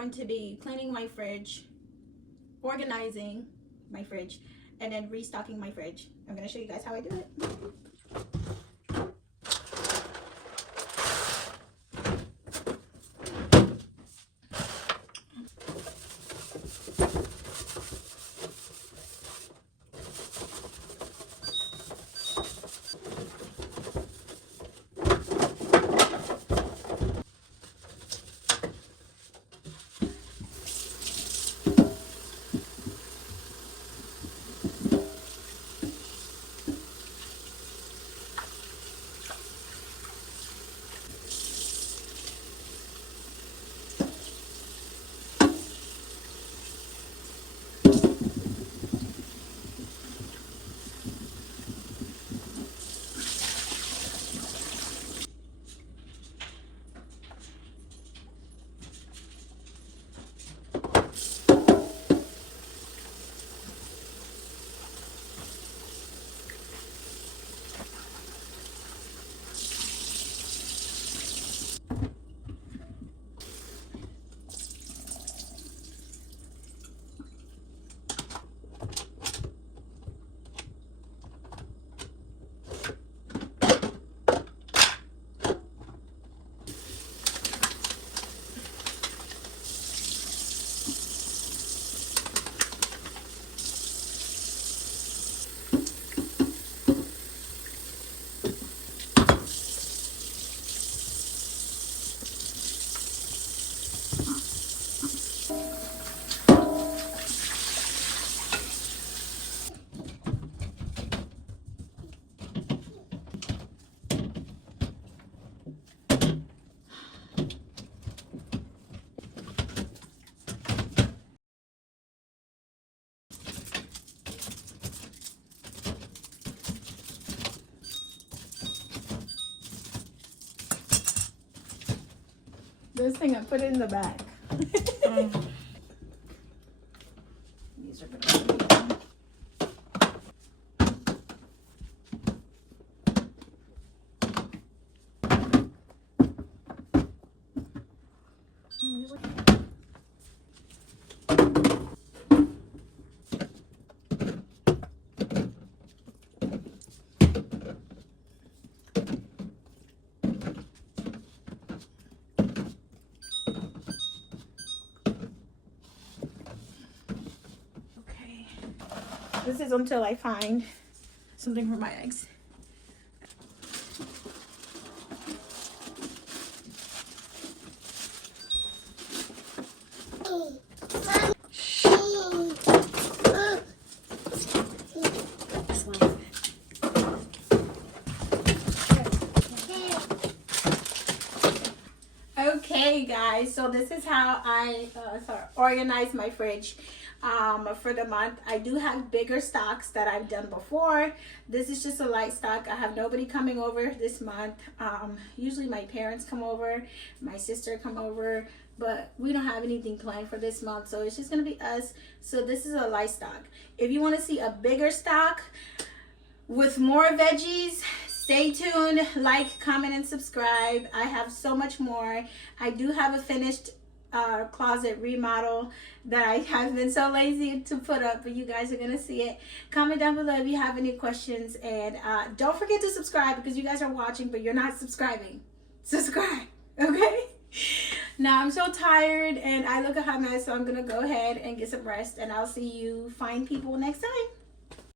Going to be cleaning my fridge, organizing my fridge, and then restocking my fridge. I'm going to show you guys how I do it. This thing, I put it in the back. These are gonna This is until I find something for my eggs. Okay guys, so this is how I organize my fridge for the month. I do have bigger stocks that I've done before. This is just a light stock. I have nobody coming over this month. Usually my parents come over, my sister come over, but we don't have anything planned for this month, so it's just gonna be us. So this is a light stock. If you want to see a bigger stock with more veggies, stay tuned, like, comment, and subscribe. I have so much more. I do have a finished closet remodel that I have been so lazy to put up, but you guys are gonna see it. Comment down below if you have any questions, and don't forget to subscribe because you guys are watching but you're not subscribing. Subscribe, okay? Now I'm so tired and I look a hot mess, so I'm gonna go ahead and get some rest, and I'll see you fine people next time.